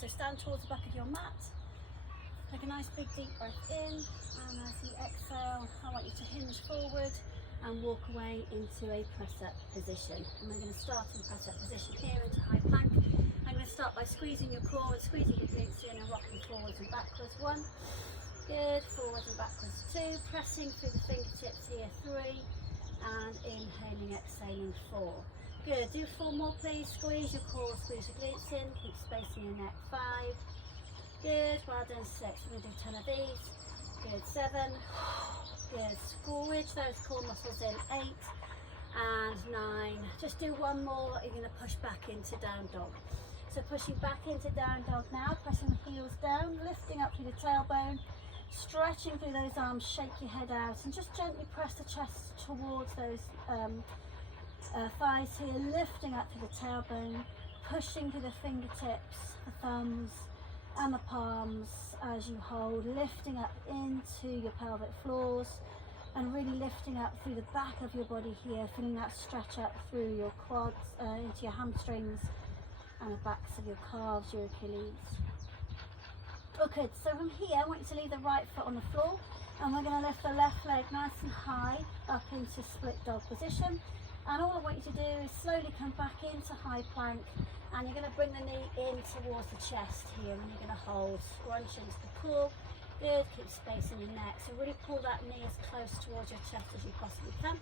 So stand towards the back of your mat. Take a nice big deep breath in, and as you exhale, I want you to hinge forward and walk away into a press-up position. And we're going to start in press-up position here into high plank. I'm going to start by squeezing your core and squeezing your glutes in and rocking forwards and backwards. 1, good, forwards and backwards. 2, pressing through the fingertips here. 3, and inhaling, exhaling. 4. Good, do 4 more please. Squeeze your core, squeeze your glutes in, keep space in your neck. 5, good, well done. 6, we're going to do 10 of these. Good, 7, good, squeeze those core muscles in. 8 and 9. Just do 1 more. You're going to push back into down dog. So pushing back into down dog now, pressing the heels down, lifting up through the tailbone, stretching through those arms, shake your head out, and just gently press the chest towards those thighs here, lifting up through the tailbone, pushing through the fingertips, the thumbs and the palms as you hold, lifting up into your pelvic floors and really lifting up through the back of your body here, feeling that stretch up through your quads, into your hamstrings and the backs of your calves, your Achilles. Okay, so from here I want you to leave the right foot on the floor, and we're going to lift the left leg nice and high up into split dog position. And all I want you to do is slowly come back into high plank, and you're going to bring the knee in towards the chest here, and you're going to hold, scrunch into the core. Good, keep space in the neck. So really pull that knee as close towards your chest as you possibly can.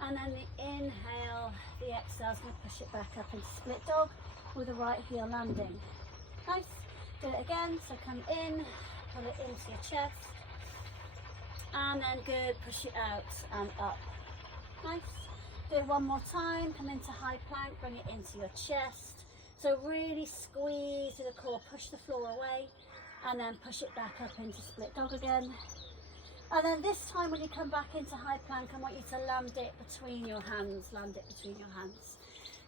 And then the inhale, the exhale is going to push it back up into split dog with the right heel landing. Nice. Do it again. So come in, pull it into your chest, and then good, push it out and up. Nice. Do it 1 more time. Come into high plank, bring it into your chest. So really squeeze to the core, push the floor away, and then push it back up into split dog again. And then this time when you come back into high plank, I want you to land it between your hands, land it between your hands.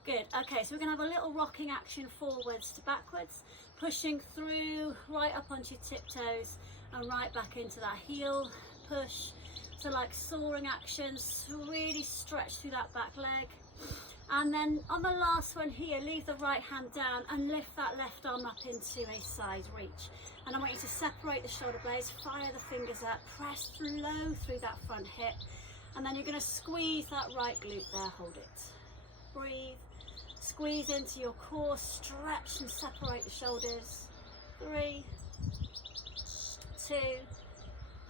Good, okay, so we're gonna have a little rocking action forwards to backwards, pushing through right up onto your tiptoes and right back into that heel push. So like soaring actions, really stretch through that back leg. And then on the last one here, leave the right hand down and lift that left arm up into a side reach. And I want you to separate the shoulder blades, fire the fingers up, press low through that front hip. And then you're going to squeeze that right glute there, hold it. Breathe, squeeze into your core, stretch and separate the shoulders. 3, 2,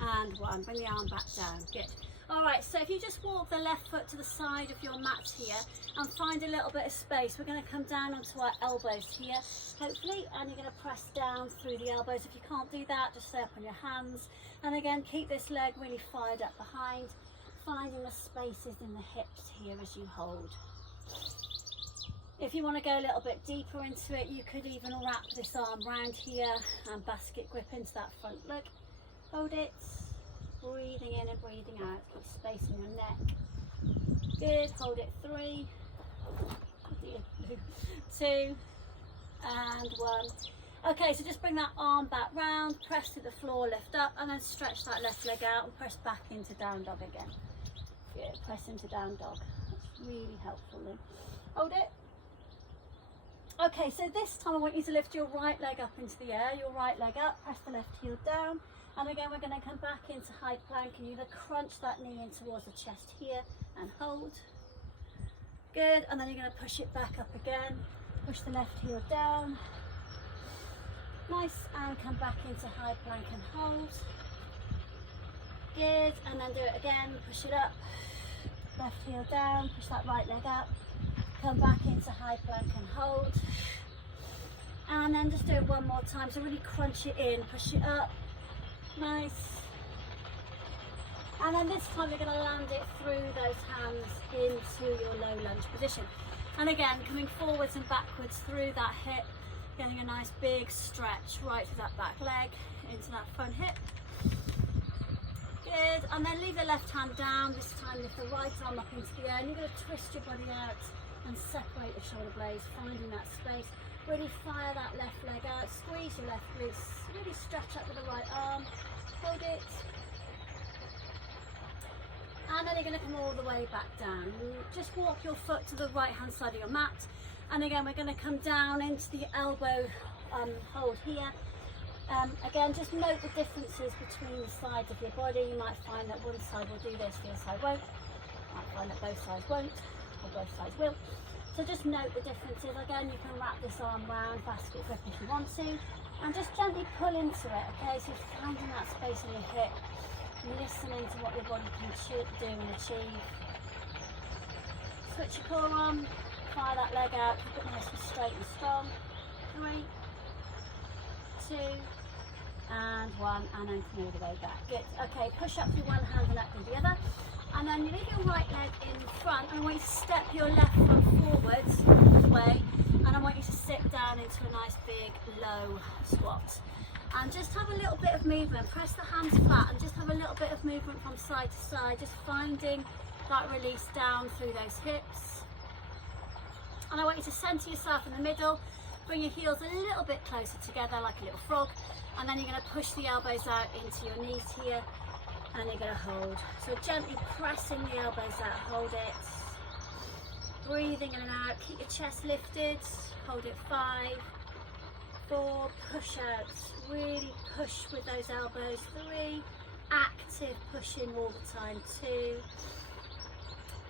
and 1. Bring the arm back down, good. All right, so if you just walk the left foot to the side of your mat here and find a little bit of space, we're going to come down onto our elbows here, hopefully, and you're going to press down through the elbows. If you can't do that, just stay up on your hands. And again, keep this leg really fired up behind, finding the spaces in the hips here as you hold. If you want to go a little bit deeper into it, you could even wrap this arm round here and basket grip into that front leg. Hold it. Breathing in and breathing out, keep space in your neck. Good, hold it. 3, 2, and 1. Okay, so just bring that arm back round, press to the floor, lift up, and then stretch that left leg out and press back into down dog again. Good, press into down dog. That's really helpful then. Hold it. Okay, so this time I want you to lift your right leg up into the air, your right leg up, press the left heel down. And again, we're going to come back into high plank, and you're going to crunch that knee in towards the chest here and hold. Good, and then you're going to push it back up again. Push the left heel down. Nice, and come back into high plank and hold. Good, and then do it again. Push it up. Left heel down, push that right leg up. Come back into high plank and hold. And then just do it 1 more time. So really crunch it in, push it up. Nice. And then this time you're going to land it through those hands into your low lunge position. And again, coming forwards and backwards through that hip, getting a nice big stretch right through that back leg into that front hip. Good. And then leave the left hand down. This time lift the right arm up into the air, and you're going to twist your body out and separate the shoulder blades, finding that space. Really fire that left leg out, squeeze your left glutes, really stretch up with the right arm, hold it. And then you're going to come all the way back down. Just walk your foot to the right hand side of your mat. And again, we're going to come down into the elbow hold here. Again, just note the differences between the sides of your body. You might find that one side will do this, the other side won't. You might find that both sides won't, or both sides will. So just note the differences. Again, you can wrap this arm round, basket grip if you want to, and just gently pull into it, okay? So you're finding that space in your hip, listening to what your body can do and achieve. Switch your core on, fire that leg out, keep it nice and straight and strong. 3, 2, and 1, and then come all the way back. Good. Okay, push up with one hand and up with the other. And then you leave your right leg in front, and I want you to step your left foot forwards all the way, and I want you to sit down into a nice big low squat. And just have a little bit of movement, press the hands flat and just have a little bit of movement from side to side, just finding that release down through those hips. And I want you to centre yourself in the middle, bring your heels a little bit closer together like a little frog, and then you're going to push the elbows out into your knees here, and you're going to hold. So gently pressing the elbows out, hold it. Breathing in and out, keep your chest lifted, hold it. 5, 4, push out, really push with those elbows. 3, active pushing all the time. 2,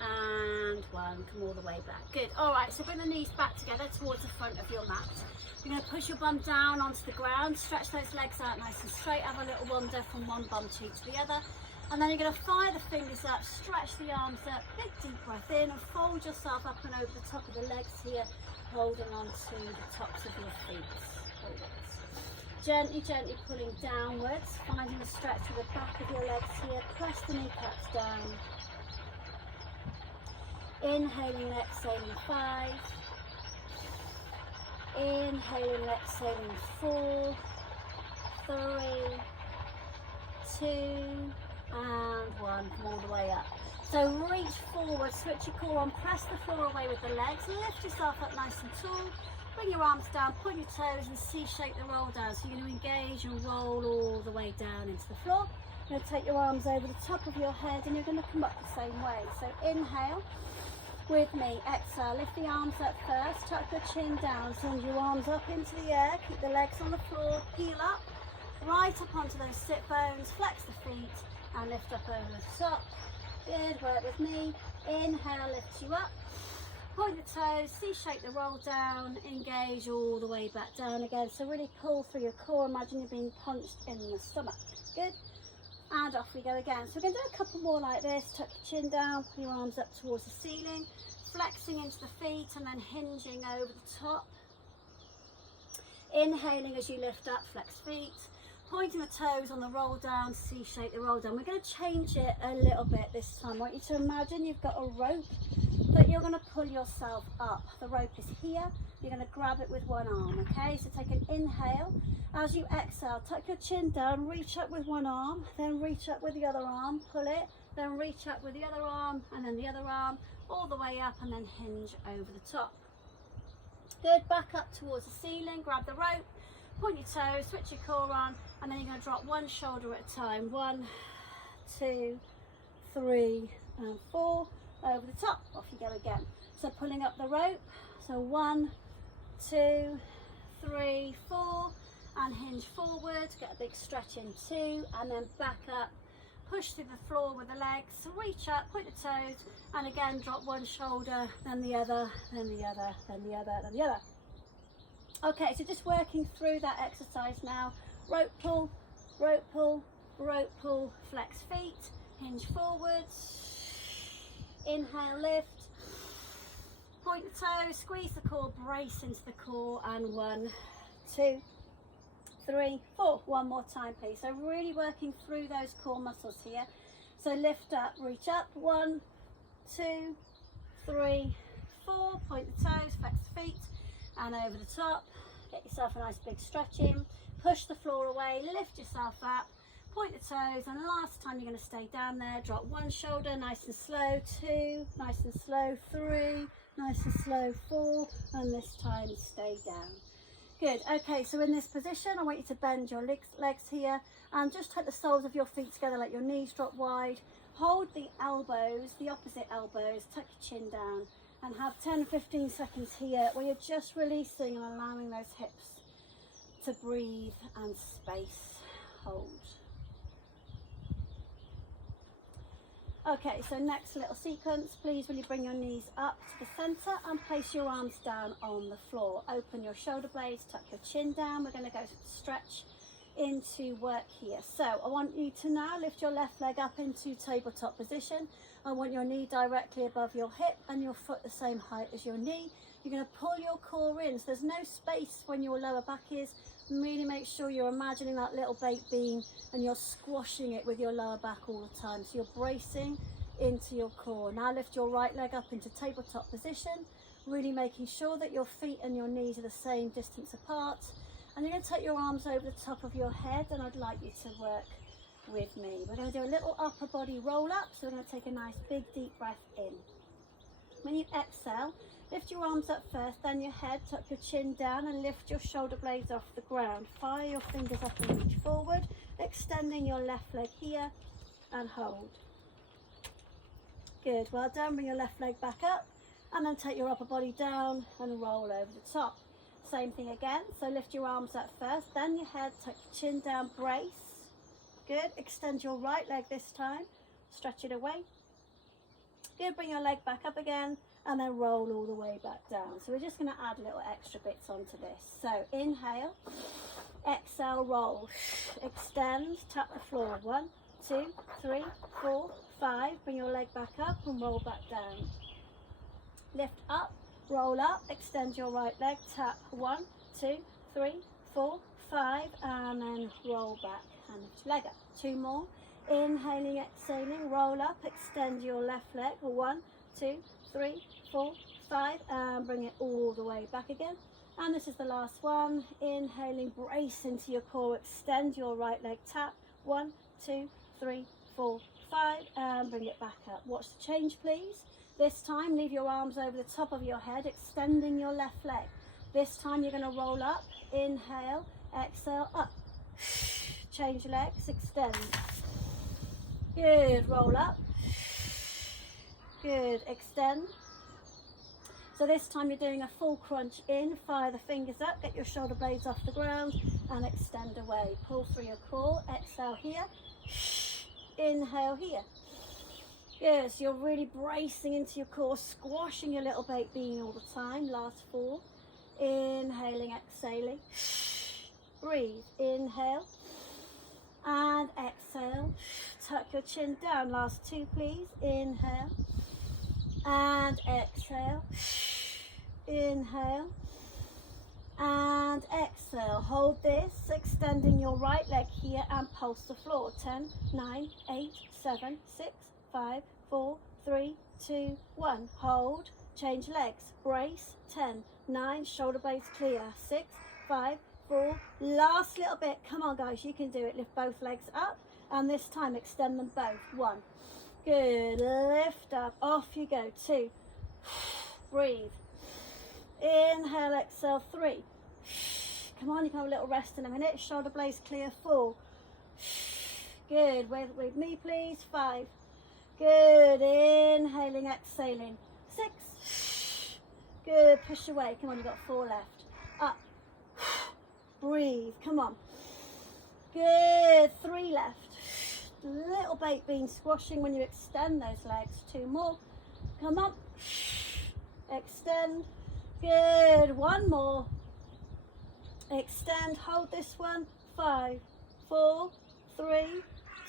and 1, come all the way back. Good. All right, so bring the knees back together towards the front of your mat. You're going to push your bum down onto the ground, stretch those legs out nice and straight, have a little wander from one bum cheek to the other, and then you're going to fire the fingers up, stretch the arms up, big deep breath in, and fold yourself up and over the top of the legs here, holding on to the tops of your feet. Hold it. Gently, gently pulling downwards, finding a stretch to the back of your legs here, press the kneecaps down. Inhaling and exhaling. 5. Inhaling and exhaling. 4, 3, 2, and 1. Come all the way up. So reach forward, switch your core on, press the floor away with the legs, lift yourself up nice and tall, bring your arms down, point your toes and C-shape the roll down. So you're going to engage and roll all the way down into the floor. You're going to take your arms over the top of your head and you're going to come up the same way. So inhale. With me, exhale, lift the arms up first, tuck your chin down, send your arms up into the air, keep the legs on the floor, heel up, right up onto those sit bones, flex the feet and lift up over the top. Good, work with me. Inhale, lifts you up, point the toes, C-shape the roll down, engage all the way back down again. So really pull through your core, imagine you're being punched in the stomach. Good. And off we go again. So we're going to do a couple more like this. Tuck your chin down, pull your arms up towards the ceiling, flexing into the feet and then hinging over the top. Inhaling as you lift up, flex feet. Pointing the toes on the roll down, C-shape the roll down. We're going to change it a little bit this time. I want you to imagine you've got a rope that you're going to pull yourself up. The rope is here. You're going to grab it with one arm, okay? So take an inhale. As you exhale, tuck your chin down, reach up with one arm, then reach up with the other arm, pull it, then reach up with the other arm, and then the other arm, all the way up, and then hinge over the top. Good, back up towards the ceiling, grab the rope, point your toes, switch your core on, and then you're going to drop one shoulder at a time. 1, 2, 3, and 4, over the top, off you go again. So pulling up the rope, so 1, 2, 3, 4, and hinge forward, get a big stretch in 2, and then back up, push through the floor with the legs, reach up, point the toes, and again drop one shoulder, then the other, then the other, then the other, then the other. Okay, so just working through that exercise now. Rope pull, rope pull, rope pull, flex feet, hinge forwards, inhale, lift, point the toes, squeeze the core, brace into the core, and 1, 2, 3, 4. One more time, please. So really working through those core muscles here. So lift up, reach up. 1, 2, 3, 4. Point the toes, flex the feet, and over the top. Get yourself a nice big stretch in. Push the floor away, lift yourself up, point the toes, and last time you're going to stay down there. Drop one shoulder, nice and slow. 2, nice and slow. 3, nice and slow. 4, and this time stay down. Good. Okay, so in this position, I want you to bend your legs here and just tuck the soles of your feet together, let your knees drop wide. Hold the elbows, the opposite elbows, tuck your chin down, and have 10-15 seconds here where you're just releasing and allowing those hips to breathe and space. Hold. Okay, so next little sequence, please will you bring your knees up to the center and place your arms down on the floor. Open your shoulder blades, tuck your chin down. We're going to go stretch into work here. So I want you to now lift your left leg up into tabletop position. I want your knee directly above your hip and your foot the same height as your knee. You're going to pull your core in, so there's no space when your lower back is. Really make sure you're imagining that little baked bean and you're squashing it with your lower back all the time. So you're bracing into your core. Now lift your right leg up into tabletop position, really making sure that your feet and your knees are the same distance apart. And you're going to take your arms over the top of your head, and I'd like you to work with me. We're going to do a little upper body roll up, so we're going to take a nice big deep breath in. When you exhale, lift your arms up first, then your head, tuck your chin down and lift your shoulder blades off the ground. Fire your fingers up and reach forward, extending your left leg here and hold. Good, well done. Bring your left leg back up and then take your upper body down and roll over the top. Same thing again, so lift your arms up first, then your head, tuck your chin down, brace. Good, extend your right leg this time, stretch it away. Good, bring your leg back up again and then roll all the way back down. So we're just going to add little extra bits onto this. So inhale, exhale, roll, extend, tap the floor. 1, 2, 3, 4, 5. Bring your leg back up and roll back down. Lift up, roll up, extend your right leg, tap. 1, 2, 3, 4, 5, and then roll back and lift your leg up. 2 more. Inhaling, exhaling, roll up, extend your left leg. 1, 2, 3, 4, 5, and bring it all the way back again. And this is the last one. Inhaling, brace into your core, extend your right leg, tap. 1, 2, 3, 4, 5, and bring it back up. Watch the change, please. This time, leave your arms over the top of your head, extending your left leg. This time, you're going to roll up. Inhale, exhale, up. Change legs, extend. Good, roll up. Good, extend. So this time you're doing a full crunch in, fire the fingers up, get your shoulder blades off the ground and extend away. Pull through your core, exhale here, inhale here. Good, so you're really bracing into your core, squashing your little baked bean all the time. Last 4, inhaling, exhaling. Breathe, inhale and exhale. Tuck your chin down. Last 2, please. Inhale and exhale. Inhale and exhale. Hold this, extending your right leg here and pulse the floor. 10, 9, 8, 7, 6, 5, 4, 3, 2, 1. Hold, change legs, brace. 10, 9, shoulder blades clear. 6, 5, 4, last little bit. Come on guys, you can do it. Lift both legs up and this time extend them both. 1, good, lift up, off you go. 2, breathe, inhale, exhale. 3, come on, you can have a little rest in a minute. Shoulder blades clear. 4, good, with me please. 5, good, inhaling, exhaling. 6, good, push away. Come on, you've got 4 left. Up, breathe, come on. Good, 3 left. Little baked bean squashing when you extend those legs. 2 more, come on. Extend, good, 1 more. Extend, hold this one. 5, 4, 3,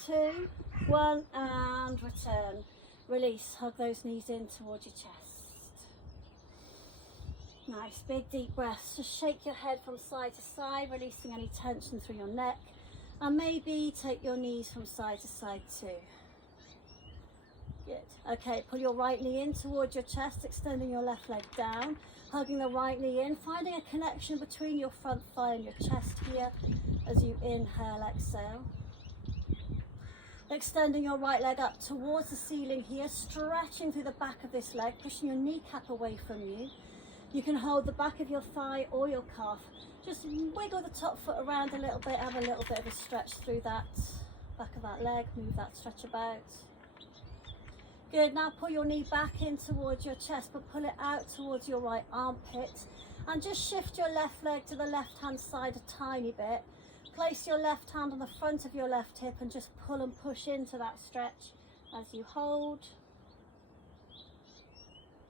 2, 1, and return. Release, hug those knees in towards your chest. Nice, big deep breaths. Just shake your head from side to side, releasing any tension through your neck. And maybe take your knees from side to side too. Good. Okay, pull your right knee in towards your chest, extending your left leg down. Hugging the right knee in, finding a connection between your front thigh and your chest here as you inhale, exhale. Extending your right leg up towards the ceiling here, stretching through the back of this leg, pushing your kneecap away from you. You can hold the back of your thigh or your calf. Just wiggle the top foot around a little bit, have a little bit of a stretch through that back of that leg, move that stretch about. Good, now pull your knee back in towards your chest, but pull it out towards your right armpit And just shift your left leg to the left hand side a tiny bit. Place your left hand on the front of your left hip and just pull and push into that stretch as you hold.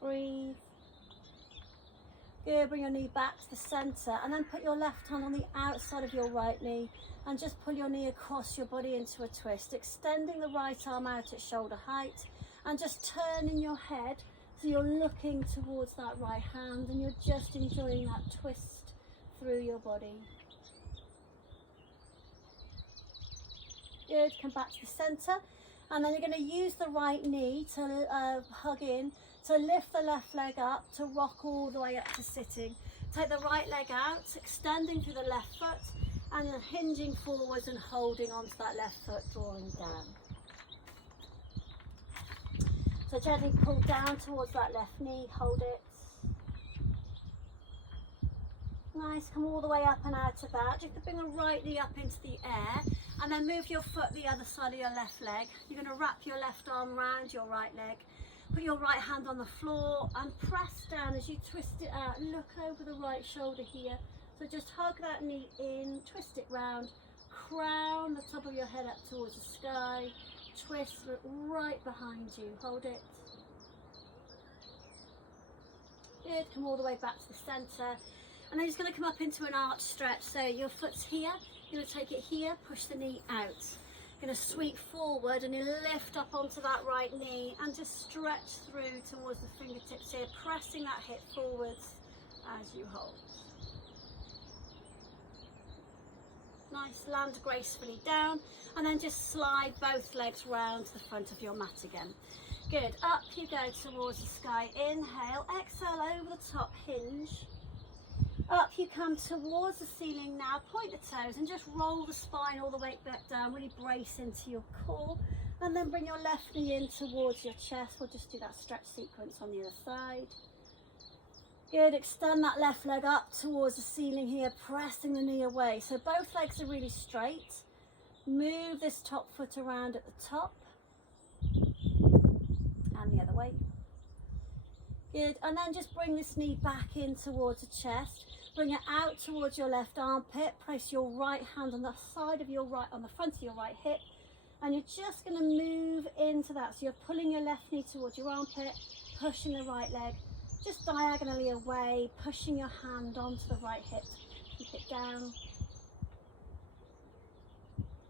Breathe. Good, bring your knee back to the centre and then put your left hand on the outside of your right knee and just pull your knee across your body into a twist, extending the right arm out at shoulder height and just turning your head so you're looking towards that right hand and you're just enjoying that twist through your body. Good, come back to the centre and then you're going to use the right knee to hug in, to lift the left leg up, to rock all the way up to sitting. Take the right leg out, extending through the left foot and then hinging forwards and holding onto that left foot, drawing down. So gently pull down towards that left knee, hold it. Nice, come all the way up and out of that. Just bring the right knee up into the air and then move your foot the other side of your left leg. You're going to wrap your left arm around your right leg. Put your right hand on the floor and press down as you twist it out. Look over the right shoulder here. So just hug that knee in, twist it round, crown the top of your head up towards the sky, twist right behind you, hold it. Good, come all the way back to the centre. And then it's going to come up into an arch stretch. So your foot's here, you're going to take it here, push the knee out. You're going to sweep forward and you lift up onto that right knee and just stretch through towards the fingertips here, pressing that hip forwards as you hold. Nice, land gracefully down and then just slide both legs round to the front of your mat again. Good, up you go towards the sky, inhale, exhale over the top, hinge. Up you come towards the ceiling now, point the toes and just roll the spine all the way back down, really brace into your core and then bring your left knee in towards your chest. We'll just do that stretch sequence on the other side. Good, extend that left leg up towards the ceiling here, pressing the knee away. So both legs are really straight. Move this top foot around at the top and the other way. Good, and then just bring this knee back in towards the chest. Bring it out towards your left armpit. Place your right hand on the side of your right, on the front of your right hip. And you're just going to move into that. So you're pulling your left knee towards your armpit, pushing the right leg just diagonally away, pushing your hand onto the right hip. Keep it down.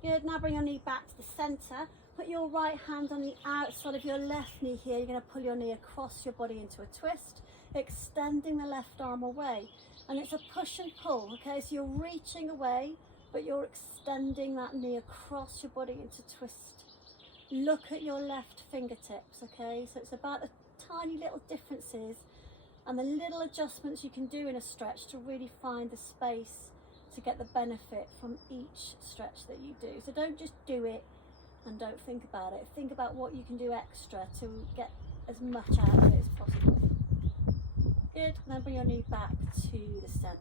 Good, now bring your knee back to the centre. Put your right hand on the outside of your left knee here. You're going to pull your knee across your body into a twist, extending the left arm away. And it's a push and pull, okay? So you're reaching away, but you're extending that knee across your body into twist. Look at your left fingertips, okay? So it's about the tiny little differences and the little adjustments you can do in a stretch to really find the space to get the benefit from each stretch that you do. So don't just do it and don't think about it. Think about what you can do extra to get as much out of it as possible. Good, and then bring your knee back to the centre.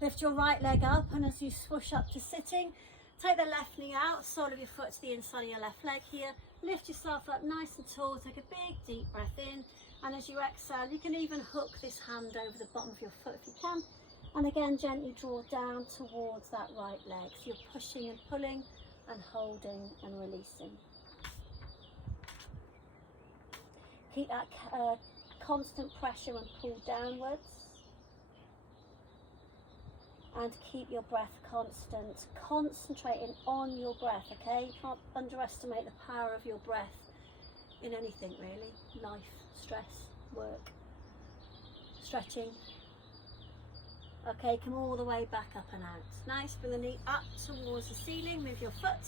Lift your right leg up and as you swoosh up to sitting, take the left knee out, sole of your foot to the inside of your left leg here. Lift yourself up nice and tall, take a big deep breath in, and as you exhale you can even hook this hand over the bottom of your foot if you can, and again gently draw down towards that right leg. So you're pushing and pulling and holding and releasing. Keep that constant pressure and pull downwards, and keep your breath constant, concentrating on your breath, okay? You can't underestimate the power of your breath in anything really, life, stress, work, stretching. Okay, come all the way back up and out. Nice, bring the knee up towards the ceiling, move your foot.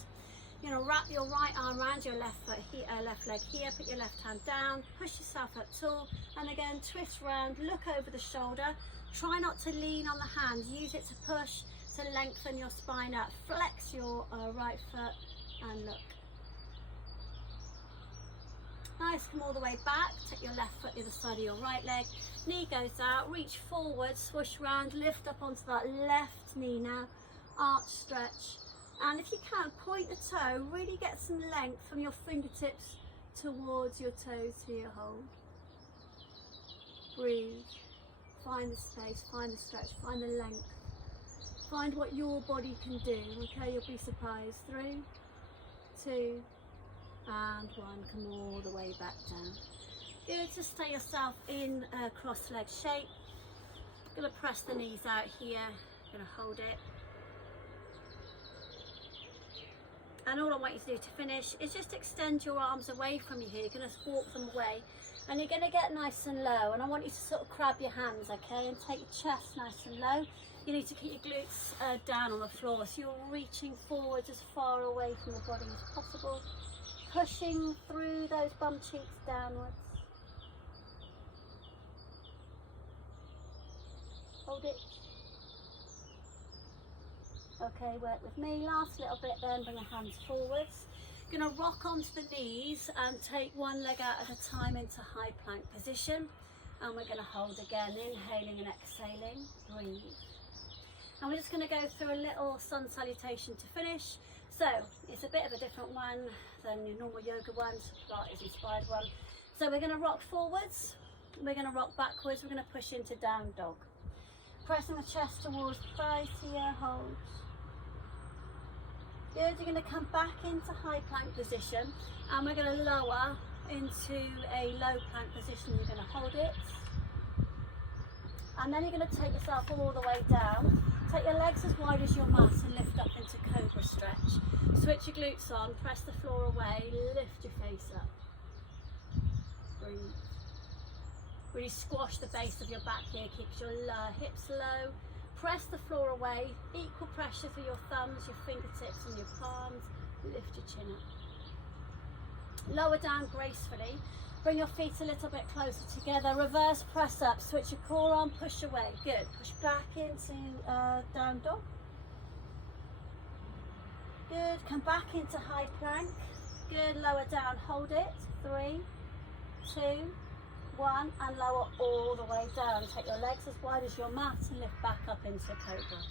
You're going to wrap your right arm around your left foot here, left leg here, put your left hand down, push yourself up tall, and again twist round, look over the shoulder. Try not to lean on the hands, use it to push, to lengthen your spine up. Flex your right foot and look. Nice, come all the way back, take your left foot the other side of your right leg, knee goes out, reach forward, swoosh round, lift up onto that left knee now, arch stretch, and if you can, point the toe, really get some length from your fingertips towards your toes here, hold. Breathe, find the space, find the stretch, find the length. Find what your body can do, okay? You'll be surprised. 3, 2, and 1. Come all the way back down. Good, to stay yourself in a cross-leg shape. Gonna press the knees out here, gonna hold it. And all I want you to do to finish is just extend your arms away from you here. You're gonna walk them away and you're gonna get nice and low. And I want you to sort of crab your hands, okay? And take your chest nice and low. You need to keep your glutes down on the floor. So you're reaching forwards as far away from the body as possible. Pushing through those bum cheeks downwards. Hold it. Okay, work with me. Last little bit then, bring the hands forwards. Gonna rock onto the knees and take one leg out at a time into high plank position. And we're gonna hold again, inhaling and exhaling. Breathe. And we're just gonna go through a little sun salutation to finish. So, it's a bit of a different one than your normal yoga ones, Pilates inspired one. So we're gonna rock forwards, we're gonna rock backwards, we're gonna push into down dog. Pressing the chest towards the thighs here, hold. Good, you're going to come back into high plank position and we're going to lower into a low plank position. You're going to hold it. And then you're going to take yourself all the way down. Take your legs as wide as your mat and lift up into cobra stretch. Switch your glutes on, press the floor away, lift your face up. Breathe. Really squash the base of your back here, keeps your hips low. Press the floor away, equal pressure through your thumbs, your fingertips and your palms. Lift your chin up. Lower down gracefully. Bring your feet a little bit closer together. Reverse press up, switch your core on, push away. Good, push back into down dog. Good, come back into high plank. Good, lower down, hold it. 3, 2, 1, and lower all the way down. Take your legs as wide as your mat and lift back up into cobra.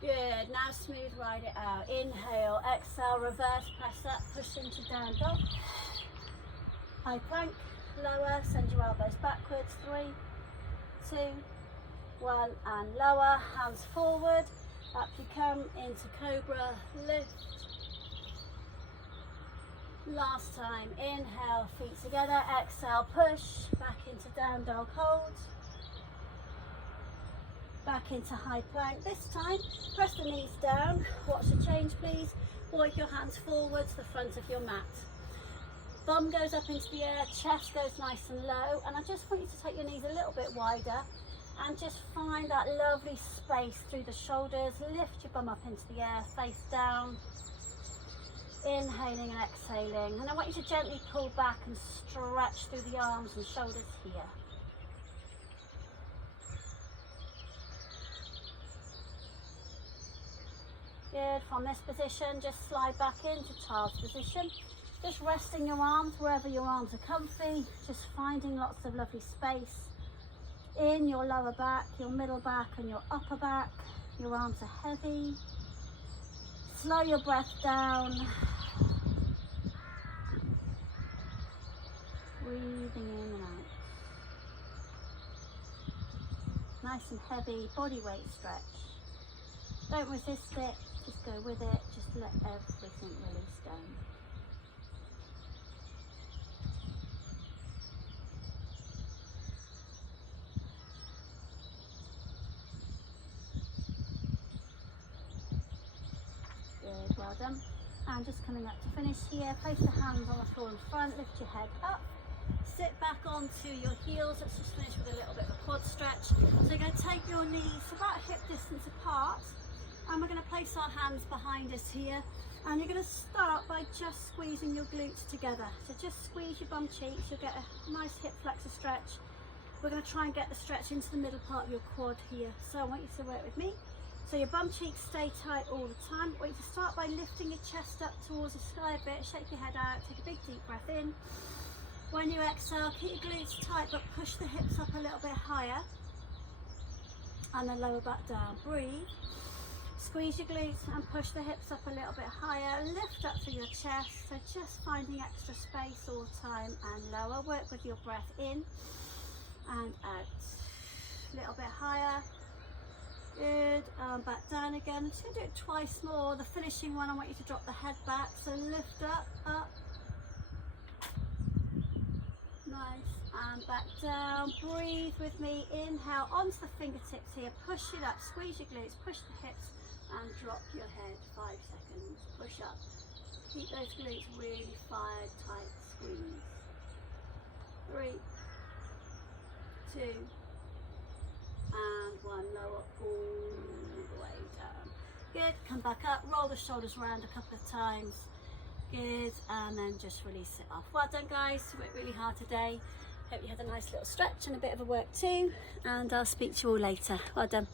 Good, now smooth ride it out. Inhale, exhale, reverse press up, push into down dog. High plank, lower, send your elbows backwards. 3, 2, 1, and lower. Hands forward, up you come into cobra, lift. Last time, inhale, feet together, exhale, push, back into down dog, hold. Back into high plank. This time, press the knees down, watch the change please. Walk your hands forward to the front of your mat. Bum goes up into the air, chest goes nice and low, and I just want you to take your knees a little bit wider and just find that lovely space through the shoulders. Lift your bum up into the air, face down. Inhaling and exhaling, and I want you to gently pull back and stretch through the arms and shoulders here. Good, from this position just slide back into child's position, just resting your arms wherever your arms are comfy, just finding lots of lovely space in your lower back, your middle back and your upper back. Your arms are heavy. Slow your breath down. Breathing in and out. Nice and heavy body weight stretch. Don't resist it, just go with it, just let everything release down. Good, well done. And just coming up to finish here, place the hands on the floor in front, lift your head up. Sit back onto your heels. Let's just finish with a little bit of a quad stretch. So you're going to take your knees about hip distance apart and we're going to place our hands behind us here, and you're going to start by just squeezing your glutes together. So just squeeze your bum cheeks, you'll get a nice hip flexor stretch. We're going to try and get the stretch into the middle part of your quad here. So I want you to work with me. So your bum cheeks stay tight all the time. I want you to start by lifting your chest up towards the sky a bit, shake your head out, take a big deep breath in. When you exhale, keep your glutes tight but push the hips up a little bit higher and then lower back down. Breathe. Squeeze your glutes and push the hips up a little bit higher. Lift up through your chest, so just finding extra space all the time, and lower. Work with your breath in and out. A little bit higher. Good, back down again. I'm just going to do it twice more. The finishing one, I want you to drop the head back. So lift up, up. Nice, and back down. Breathe with me. Inhale onto the fingertips here. Push it up, squeeze your glutes, push the hips, and drop your head. 5 seconds. Push up. Keep those glutes really fired, tight, squeeze. 3, 2, and 1. Lower all the way down. Good. Come back up. Roll the shoulders around a couple of times. Good. And then just release it off. Well done, guys. You worked really hard today. Hope you had a nice little stretch and a bit of a work too. And I'll speak to you all later. Well done.